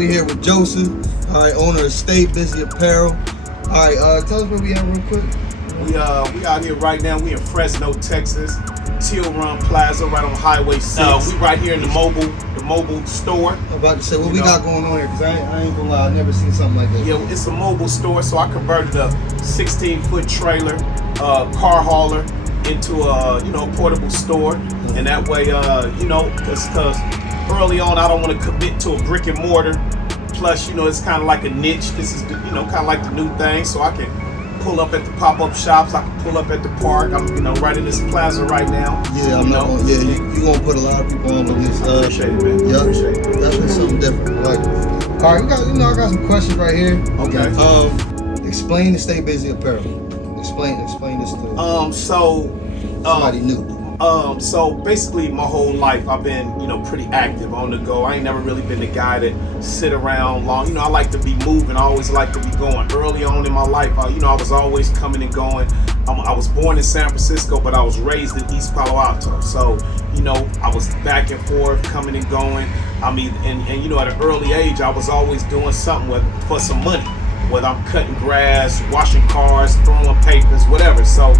we here with Joseph, all right, owner of Busy Apparel. All right, tell us where we at real quick. We out here right now. We in Fresno, Texas, Teal Run Plaza, right on Highway 6. We right here in the mobile store. I'm about to say what we got going on here, because I ain't gonna lie, I've never seen something like that. Yeah, it's a mobile store, so I converted a 16-foot trailer, car hauler, into a portable store, and that way, because early on I don't want to commit to a brick and mortar. Plus, it's kind of like a niche. This is kind of like the new thing, so I can pull up at the pop-up shops. I can pull up at the park. I'm right in this plaza right now. Yeah, you gonna put a lot of people on with this. Appreciate it, man. Yeah, appreciate it. Definitely something different. Like, all right, I got some questions right here. Okay. Explain the Busy Apparel. Explain this to somebody new. So basically my whole life I've been, pretty active, on the go. I ain't never really been the guy that sit around long. I like to be moving. I always like to be going. Early on in my life, I was always coming and going. I was born in San Francisco, but I was raised in East Palo Alto. So, I was back and forth, coming and going. I mean, and at an early age, I was always doing something for some money. Whether I'm cutting grass, washing cars, throwing papers, whatever. So,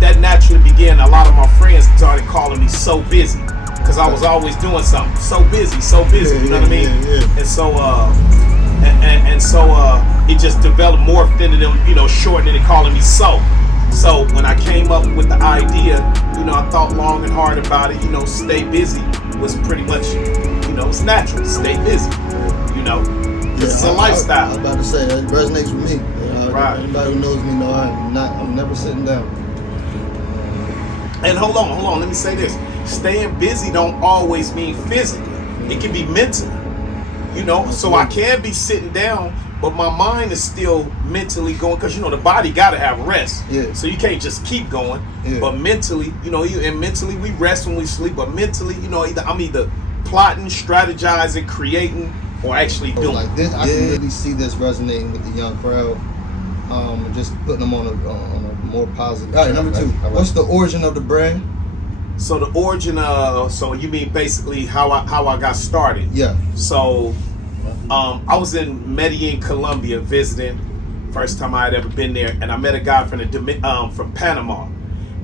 that naturally began. A lot of my friends started calling me so busy, because I was always doing something. So busy, you know what I mean? Yeah. And so, it just developed, morphed into them, shortening and calling me so. So when I came up with the idea, I thought long and hard about it. Stay busy was pretty much, it's natural. Stay busy, This is a lifestyle. I was about to say, that resonates with me. Right. Anybody who knows me know I'm never sitting down. And hold on, let me say this. Staying busy don't always mean physically. It can be mentally. So I can be sitting down, but my mind is still mentally going, because the body gotta have rest. Yeah. So you can't just keep going. Yeah. But mentally, and mentally we rest when we sleep, but mentally, I'm either plotting, strategizing, creating, or actually doing. Like this, I can really see this resonating with the young crowd. Just putting them on a more positive. All right, number two. What's the origin of the brand? So the origin, so you mean basically how I got started? Yeah. So, I was in Medellin, Colombia, visiting. First time I had ever been there, and I met a guy from Panama,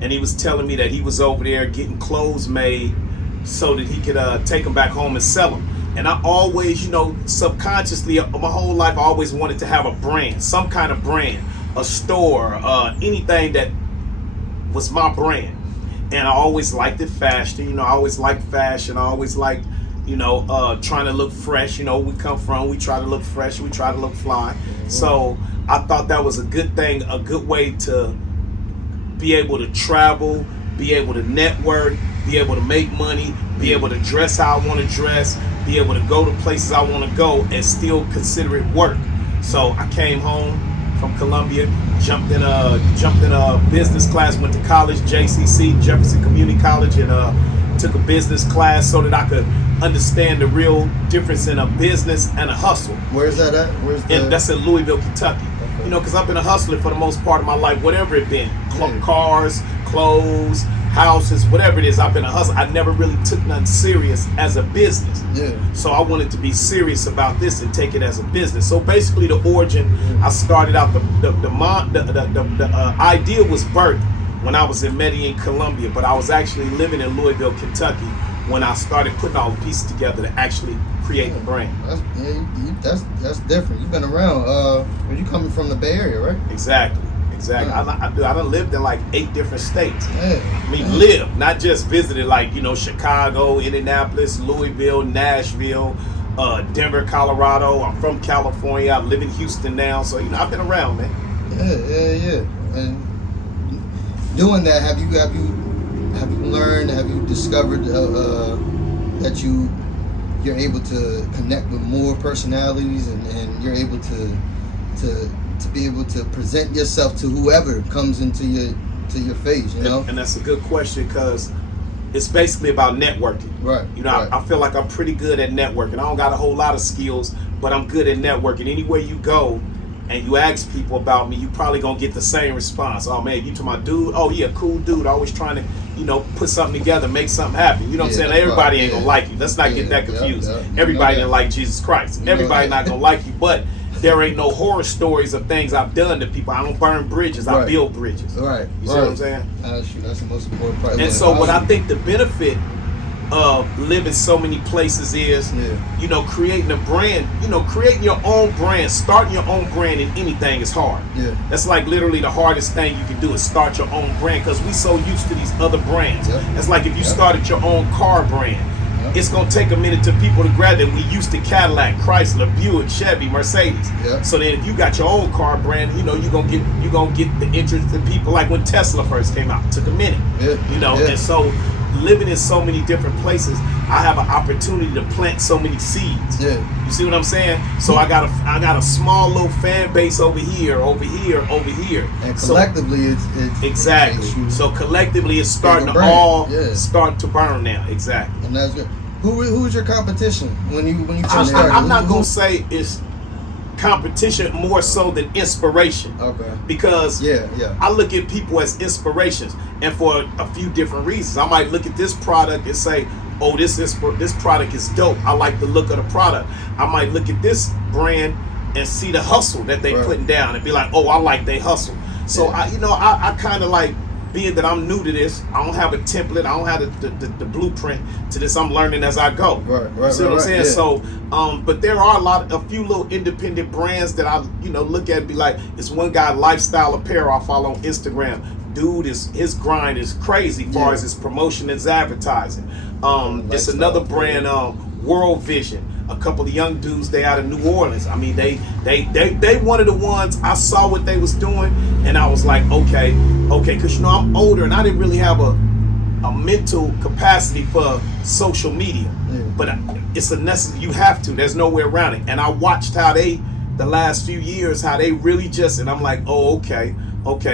and he was telling me that he was over there getting clothes made so that he could take them back home and sell them. And I always, subconsciously, my whole life, I always wanted to have a brand, some kind of brand, a store, anything that was my brand. And I always liked it fashion. I always liked fashion. I always liked, trying to look fresh. We we try to look fresh. We try to look fly. So I thought that was a good thing, a good way to be able to travel, be able to network, be able to make money, be able to dress how I want to dress, be able to go to places I want to go and still consider it work. So I came home from Colombia, jumped in a business class, went to college, JCC, Jefferson Community College, and took a business class so that I could understand the real difference in a business and a hustle. Where's that at? And that's in Louisville, Kentucky. Okay. Because I've been a hustler for the most part of my life, whatever it been, cars, clothes, houses, whatever it is, I've been a hustler. I never really took nothing serious as a business. Yeah. So I wanted to be serious about this and take it as a business. So basically, the origin, I started out the idea was birthed when I was in Medellin, Colombia, but I was actually living in Louisville, Kentucky, when I started putting all the pieces together to actually create the brand. That's different. You've been around. You coming from the Bay Area, right? Exactly. Yeah. I done lived in like 8 different states. Yeah. I mean, lived, not just visited, like, Chicago, Indianapolis, Louisville, Nashville, Denver, Colorado. I'm from California. I live in Houston now. So, I've been around, man. Yeah. And doing that, have you learned, have you discovered that you're able to connect with more personalities and you're able to be able to present yourself to whoever comes into your face, And that's a good question, because it's basically about networking. Right. Right. I feel like I'm pretty good at networking. I don't got a whole lot of skills, but I'm good at networking. Anywhere you go, and you ask people about me, you probably gonna get the same response. Oh man, you to my dude? Oh yeah, cool dude. Always trying to, put something together, make something happen. You know what I'm saying? Everybody ain't gonna like you. Let's not get that confused. Everybody didn't like Jesus Christ. Everybody not gonna like you, but there ain't no horror stories of things I've done to people. I don't burn bridges. I build bridges. Right. You see what I'm saying? That's the most important part. And so what I think the benefit of living so many places is, creating a brand, creating your own brand, starting your own brand in anything is hard. Yeah. That's like literally the hardest thing you can do is start your own brand, because we so used to these other brands. It's like if you started your own car brand, it's gonna take a minute to people to grab that. We used to Cadillac, Chrysler, Buick, Chevy, Mercedes. So then if you got your own car brand, you're gonna get the interest of people. Like when Tesla first came out, it took a minute. And so living in so many different places, I have an opportunity to plant so many seeds. You see what I'm saying? So I got a small little fan base over here. And collectively, it's exactly. So collectively, it's starting to all start to burn now. Exactly. And that's good. Who's your competition when you first started? I'm not gonna say it's competition, more so than inspiration. Okay. Because I look at people as inspirations, and for a few different reasons. I might look at this product and say, oh, this product is dope. I like the look of the product. I might look at this brand and see the hustle that they putting down and be like, oh, I like they hustle. So I kind of like, being that I'm new to this, I don't have a template, I don't have the blueprint to this. I'm learning as I go. Right. See what I'm saying? So, but there are a few little independent brands that I, look at and be like, it's one guy, Lifestyle Apparel, I follow on Instagram. Dude, his grind is crazy as far as his promotion and his advertising. It's another brand, World Vision. A couple of young dudes, they out of New Orleans. I mean, they one of the ones I saw what they was doing, and I was like, okay, because I'm older and I didn't really have a mental capacity for social media, but it's a necessity. You have to. There's no way around it. And I watched how the last few years, how they really and I'm like, oh, okay,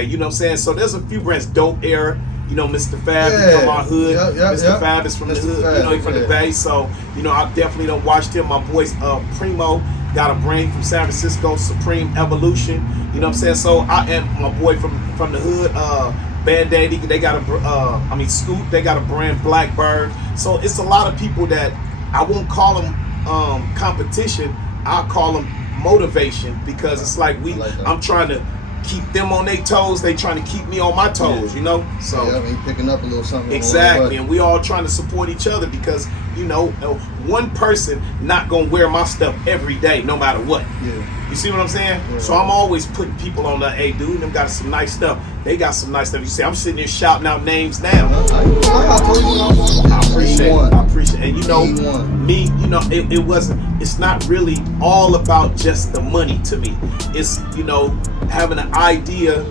you know what I'm saying? So there's a few brands, Dope Era. Mr. Fab from our hood. Mr. Fab is from the hood. He's from the Bay. So, I definitely done watched him. My boy Primo got a brand from San Francisco, Supreme Evolution. You know what I'm saying? So I am my boy from the hood, Band-Aid. They got Scoop. They got a brand, Blackbird. So it's a lot of people that I won't call them competition. I'll call them motivation, because it's like I'm trying to keep them on their toes. They trying to keep me on my toes, So picking up a little something. Exactly, and we all trying to support each other, because one person not gonna wear my stuff every day, no matter what. You see what I'm saying? So I'm always putting people on the, hey, dude, them got some nice stuff. They got some nice stuff. You see, I'm sitting there shouting out names now. I appreciate it. And me, it's not really all about just the money to me. It's, having an idea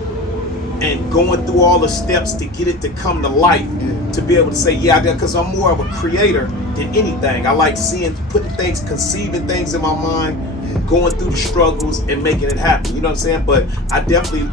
and going through all the steps to get it to come to life, to be able to say, because I'm more of a creator than anything. I like conceiving things in my mind, going through the struggles and making it happen. You know what I'm saying? But I definitely,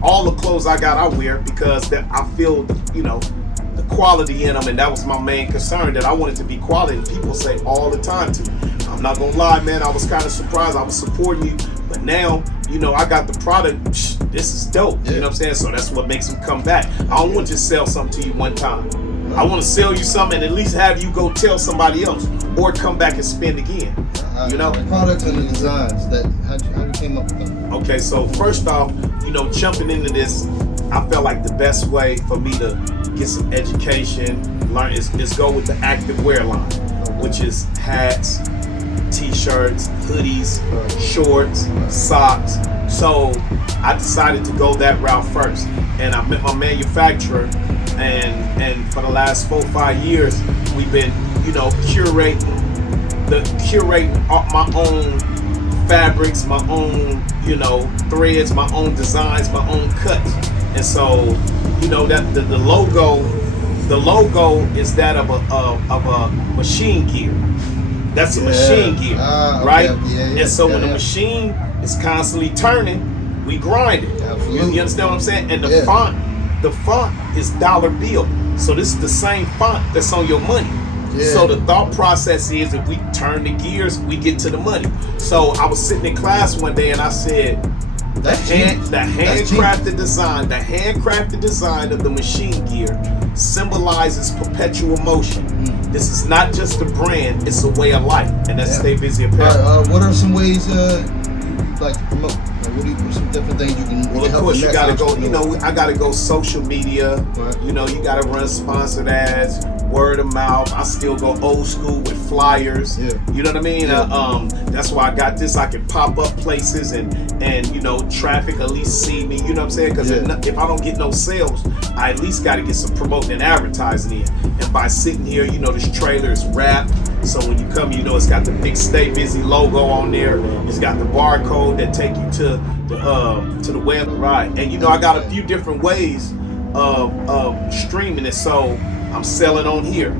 all the clothes I got, I wear because I feel, the quality in them, and that was my main concern, that I wanted to be quality. People say all the time to me, I'm not gonna lie, man, I was kind of surprised. I was supporting you, but now, I got the product. This is dope. You know what I'm saying? So that's what makes them come back. I don't want to just sell something to you one time. I want to sell you something and at least have you go tell somebody else, or come back and spend again. The products and the designs, how you came up with them? Okay, so first off, jumping into this, I felt like the best way for me to get some education, learn is go with the active wear line, which is hats, t-shirts, hoodies, shorts, socks. So I decided to go that route first, and I met my manufacturer, and for the last 4 or 5 years we've been curating my own fabrics, my own threads, my own designs, my own cuts. And so that the logo is that of a machine gear. That's a machine gear, right? And so when the machine is constantly turning, we grind it. Absolutely. You understand what I'm saying? And the font is dollar bill. So this is the same font that's on your money. So the thought process is, if we turn the gears, we get to the money. So I was sitting in class one day and I said, the handcrafted design of the machine gear symbolizes perpetual motion. This is not just a brand, it's a way of life, and that's Stay Busy Apparel. What are some ways you like to promote? What are some different things you can? Well, of course, you gotta go. You know, I gotta go social media. Right. You know, you gotta run sponsored ads, word of mouth. I still go old school with flyers. Yeah. You know what I mean? Yeah. That's why I got this. I can pop up places and you know, traffic at least see me. You know what I'm saying? Because if I don't get no sales, I at least got to get some promoting and advertising in. And by sitting here, you know, this trailer is wrapped. So when you come, you know, it's got the big Stay Busy logo on there. It's got the barcode that take you to the web, right? And you know, I got a few different ways of streaming it. So I'm selling on here.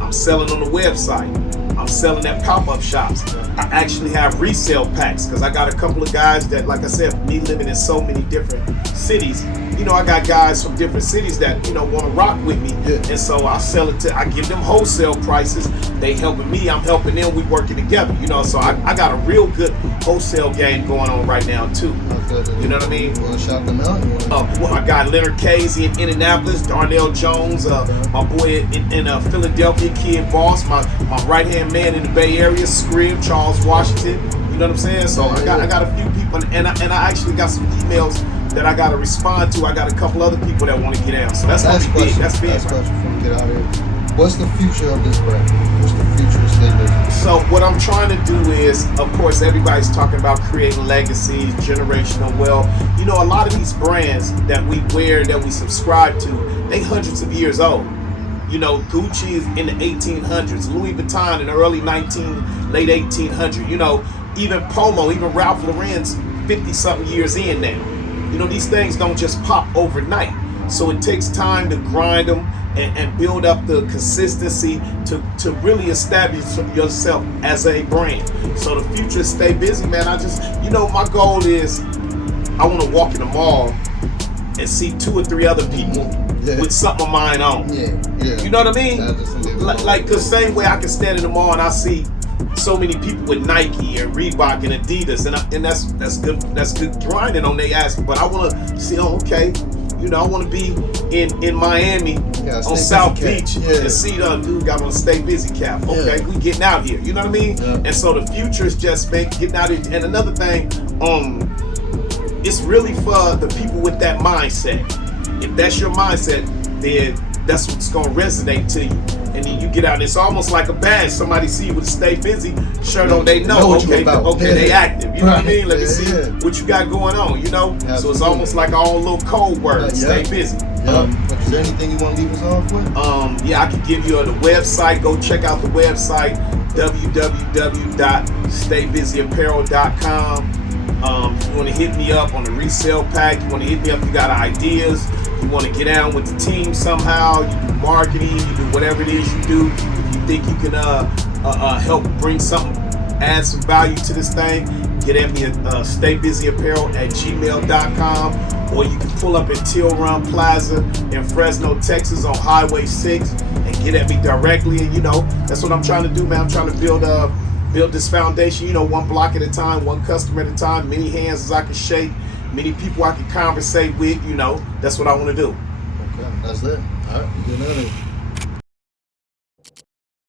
I'm selling on the website. I'm selling at pop-up shops. I actually have resale packs because I got a couple of guys that, like I said, me living in so many different cities, you know, I got guys from different cities that, you know, want to rock with me. And so I sell it to, I give them wholesale prices. They helping me, I'm helping them, we working together, you know. So I got a real good wholesale game going on right now too. You know what I mean? You want to shout them out? I got Leonard Casey in Indianapolis, Darnell Jones, my boy in Philadelphia, Kid Boss, my right-hand man in the Bay Area, Scrib, Charles Washington. You know what I'm saying? So I got a few people, and I actually got some emails that I got to respond to. I got a couple other people that want to get out. So that's gonna be big. That's big. Last question before we get out of here. What's the future of this brand? What's the future of Stay Busy? So what I'm trying to do is, of course, everybody's talking about creating legacies, generational wealth. You know, a lot of these brands that we wear, that we subscribe to, they hundreds of years old. You know, Gucci is in the 1800s, Louis Vuitton in the late 1800s. You know, even Polo, even Ralph Lauren's 50-something years in now. You know, these things don't just pop overnight. So it takes time to grind them and build up the consistency to really establish yourself as a brand. So the future is Stay Busy, man. You know, my goal is I want to walk in the mall and see 2 or 3 other people with something of mine on. You know what I mean? Like the same way I can stand in the mall and I see so many people with Nike and Reebok and Adidas, and that's good grinding on their ass. But I want to see, okay, you know, I want to be in Miami on South Beach and see the dude got on a Stay Busy cap. Okay, we getting out here. You know what I mean? And so the future is just getting out here. And another thing, it's really for the people with that mindset. If that's your mindset, then that's what's gonna resonate to you. And then you get out, and it's almost like a badge. Somebody see you with a Stay Busy shirt on, they know okay, they active. You know what I mean? Let me see what you got going on, you know? So it's almost like our own little code word, Stay Busy. Is there anything you want to leave us off with? I can give you the website. Go check out the website, www.staybusy.apparel.com. If you want to hit me up on the resale pack, you want to hit me up, you got ideas, you want to get down with the team somehow, you do marketing, you do whatever it is you do. If you think you can help bring something, add some value to this thing, get at me at staybusy.apparel@gmail.com, or you can pull up at Till Run Plaza in Fresno, Texas on Highway 6 and get at me directly. And you know, that's what I'm trying to do, man. I'm trying to build this foundation, you know, one block at a time, one customer at a time, many hands as I can shake, many people I can conversate with, you know. That's what I want to do. Okay, that's it. All right, good night.